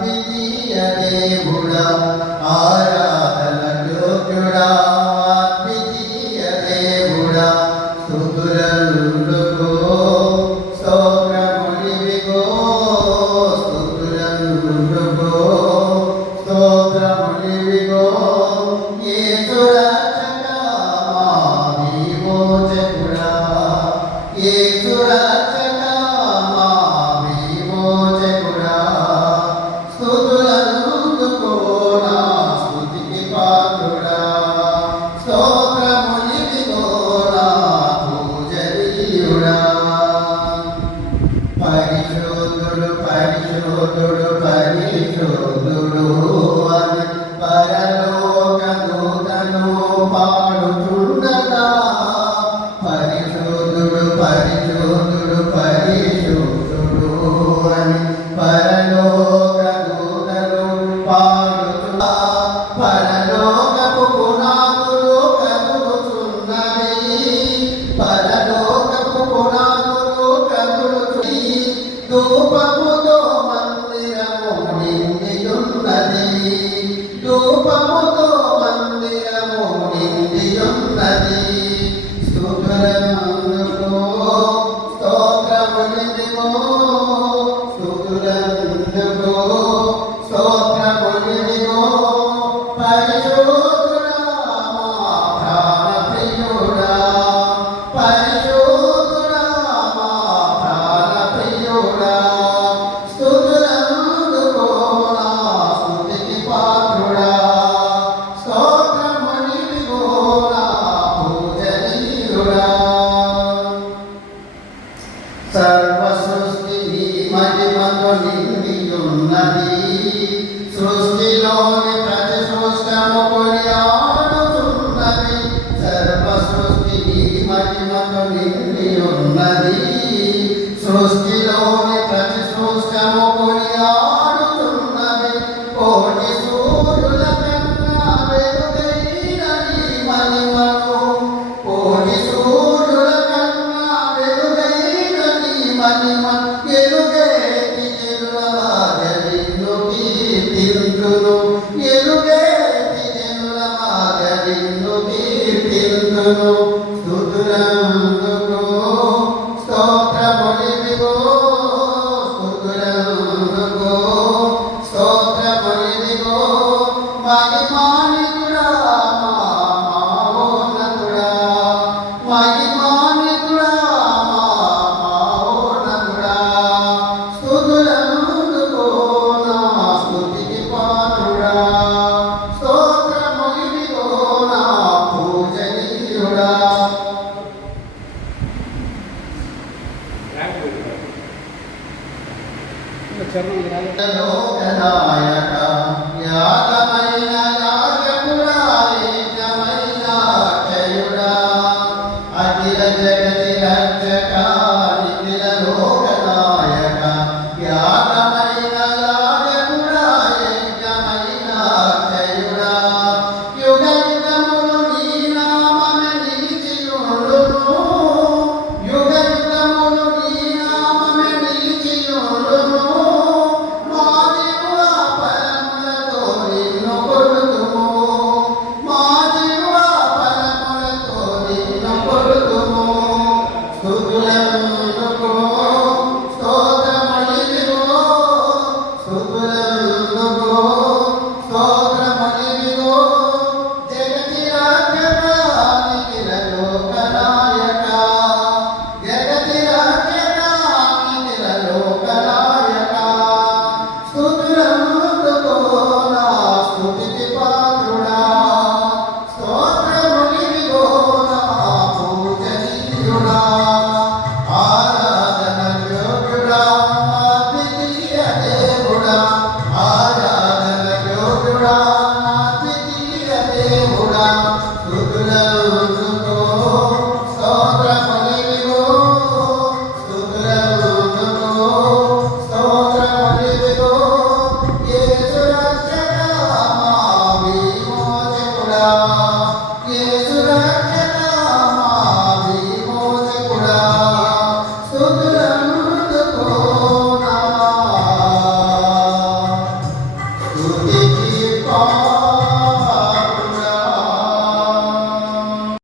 విజయ దేవుడా പരിശുദ്ധുരു പരിശുദ്ധുരു ధూపముతో మందిరము నిండియున్నది. స్తోత్రమునిదిగో స్తోత్రమునిదిగో స్తోత్రము సృష్టిలోని ప్రతి సూక్ష్మము కొనియాడుతున్నది. కోటి సూర్యుల కన్నా వెలుగైన నీ మహిమను. కోటి సూర్యుల కన్నా వెలుగైన నీ మహిమ. ఎలుగేటి ఎలుల నిన్ను కీర్తిందును ఎలుగేటి ఎలుల నిన్ను కీర్తిందును జగతి రక్షక నిఖిల లోకనాయక యాగ Oh.